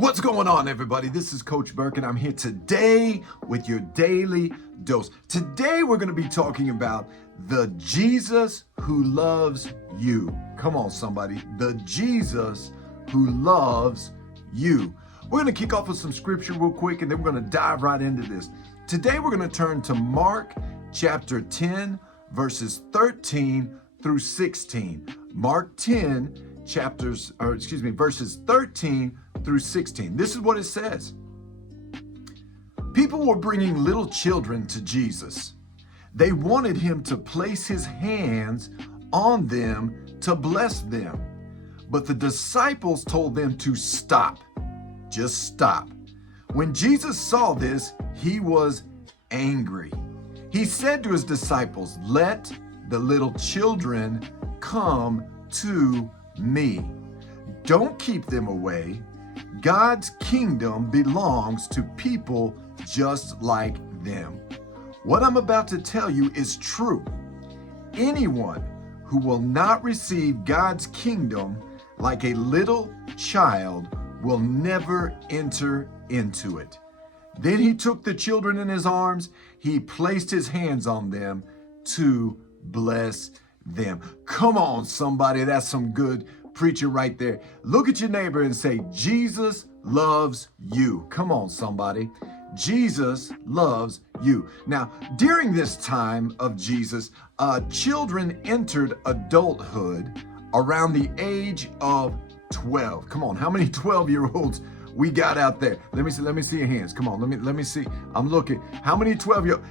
What's going on, everybody? This is Coach Burke, and I'm here today with your daily dose. Today, we're going to be talking about the Jesus who loves you. Come on, somebody. The Jesus who loves you. We're going to kick off with some scripture real quick, and then we're going to dive right into this. Today, we're going to turn to Mark chapter 10, verses 13 through 16. Mark 10, verses 13 through 16. This is what it says. People were bringing little children to Jesus. They wanted him to place his hands on them to bless them. But the disciples told them to stop. Just stop. When Jesus saw this, he was angry. He said to his disciples, "Let the little children come to me. Don't keep them away. God's kingdom belongs to people just like them." What I'm about to tell you is true. Anyone who will not receive God's kingdom like a little child will never enter into it. Then he took the children in his arms. He placed his hands on them to bless them. Come on, somebody. That's some good preaching right there. Look at your neighbor and say, Jesus loves you. Come on, somebody. Jesus loves you. Now, during this time of Jesus, children entered adulthood around the age of 12. Come on, how many 12-year-olds we got out there? Let me see your hands. Come on, let me see. I'm looking. How many 12-year-olds?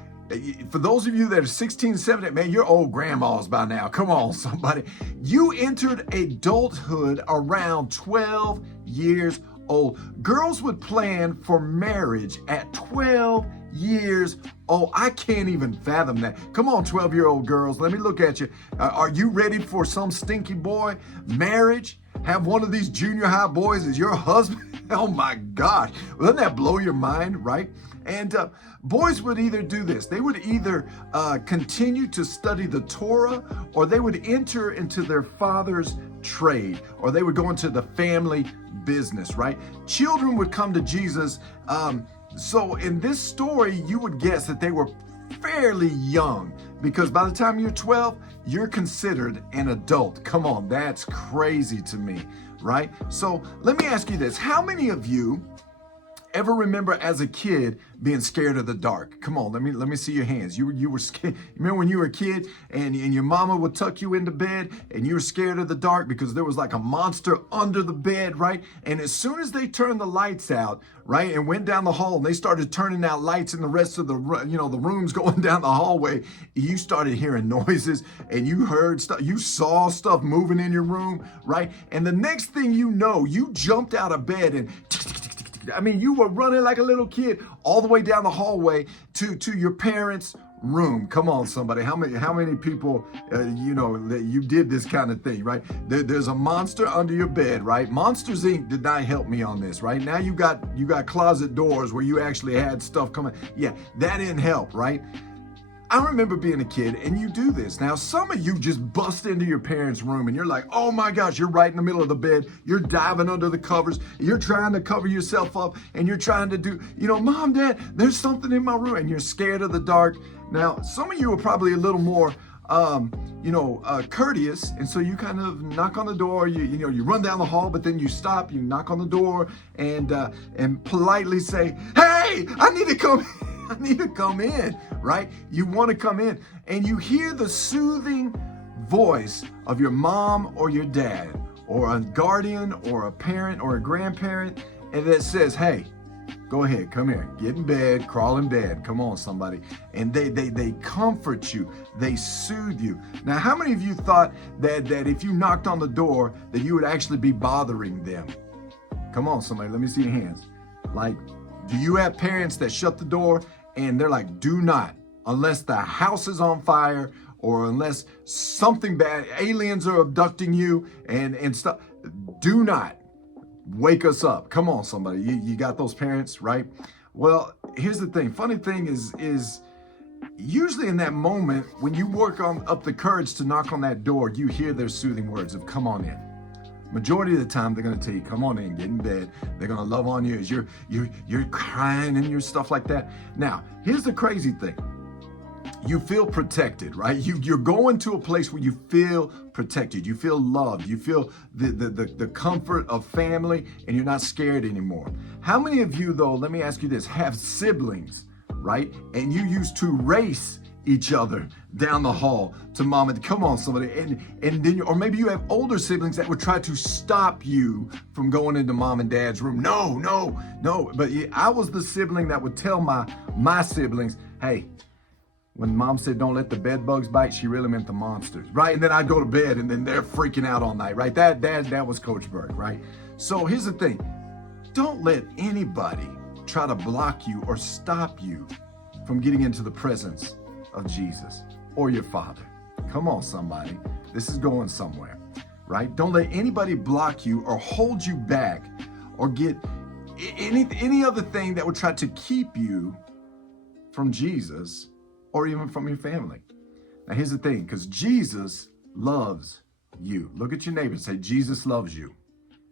For those of you that are 16, 17, man, you're old grandmas by now. Come on, somebody. You entered adulthood around 12 years old. Girls would plan for marriage at 12 years old. I can't even fathom that. Come on, 12-year-old girls, let me look at you. Are you ready for some stinky boy marriage? Have one of these junior high boys as your husband? Oh my gosh. Doesn't that blow your mind, right? And boys would either do this. They would either continue to study the Torah, or they would enter into their father's trade, or they would go into the family business, right? Children would come to Jesus. So in this story, you would guess that they were fairly young, because by the time you're 12, you're considered an adult. Come on, that's crazy to me, right? So let me ask you this. How many of you ever remember as a kid being scared of the dark? Come on, let me see your hands. You were scared. Remember when you were a kid and your mama would tuck you into bed and you were scared of the dark because there was like a monster under the bed, right? And as soon as they turned the lights out, right, and went down the hall and they started turning out lights in the rest of the rooms going down the hallway, you started hearing noises and you heard stuff, you saw stuff moving in your room, right? And the next thing you know, you jumped out of bed and you were running like a little kid all the way down the hallway to your parents' room. Come on, somebody. How many people, that you did this kind of thing, right? There's a monster under your bed, right? Monsters Inc. did not help me on this, right? Now you got closet doors where you actually had stuff coming. Yeah, that didn't help, right? I remember being a kid, and you do this. Now, some of you just bust into your parents' room, and you're like, oh my gosh, you're right in the middle of the bed. You're diving under the covers. You're trying to cover yourself up, and you're trying to do, Mom, Dad, there's something in my room, and you're scared of the dark. Now, some of you are probably a little more, courteous, and so you kind of knock on the door. You run down the hall, but then you stop. You knock on the door, and politely say, "Hey, I need to come." I need to come in, right? You want to come in, and you hear the soothing voice of your mom or your dad or a guardian or a parent or a grandparent, and that says, "Hey, go ahead, come here, get in bed, crawl in bed, come on, somebody." And they comfort you, they soothe you. Now, how many of you thought that if you knocked on the door that you would actually be bothering them? Come on, somebody, let me see your hands. Like, do you have parents that shut the door and they're like, do not, unless the house is on fire or unless something bad, aliens are abducting you and stuff, do not wake us up. Come on, somebody. You got those parents, right? Well, here's the thing. Funny thing is usually in that moment, when you work up the courage to knock on that door, you hear their soothing words of, come on in. Majority of the time, they're going to tell you, come on in, get in bed. They're going to love on you as you're crying and your stuff like that. Now, here's the crazy thing. You feel protected, right? You're going to a place where you feel protected. You feel loved. You feel the comfort of family, and you're not scared anymore. How many of you, though, let me ask you this, have siblings, right? And you used to race each other down the hall to mom and come on somebody, and then or maybe you have older siblings that would try to stop you from going into mom and dad's room. No. But I was the sibling that would tell my siblings, hey, when mom said don't let the bed bugs bite, she really meant the monsters, right? And then I'd go to bed and then they're freaking out all night, right? That was Coach Berg, right? So here's the thing. Don't let anybody try to block you or stop you from getting into the presence of Jesus or your Father. Come on, somebody. This is going somewhere, right? Don't let anybody block you or hold you back or get any other thing that would try to keep you from Jesus or even from your family. Now, here's the thing, because Jesus loves you. Look at your neighbor and say, Jesus loves you,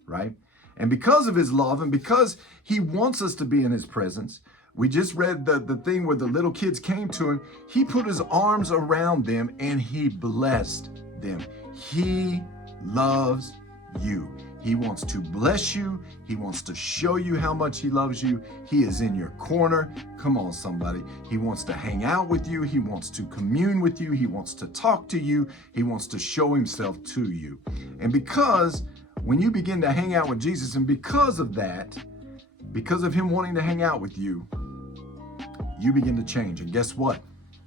right? And because of his love and because he wants us to be in his presence, we just read the thing where the little kids came to him. He put his arms around them and he blessed them. He loves you. He wants to bless you. He wants to show you how much he loves you. He is in your corner. Come on, somebody. He wants to hang out with you. He wants to commune with you. He wants to talk to you. He wants to show himself to you. And because when you begin to hang out with Jesus, and because of that, because of him wanting to hang out with you, you begin to change. And guess what?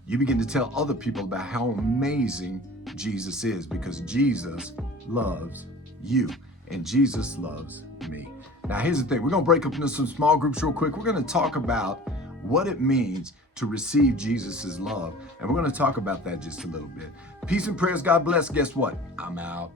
You begin to tell other people about how amazing Jesus is, because Jesus loves you. And Jesus loves me. Now, here's the thing. We're going to break up into some small groups real quick. We're going to talk about what it means to receive Jesus's love. And we're going to talk about that just a little bit. Peace and prayers. God bless. Guess what? I'm out.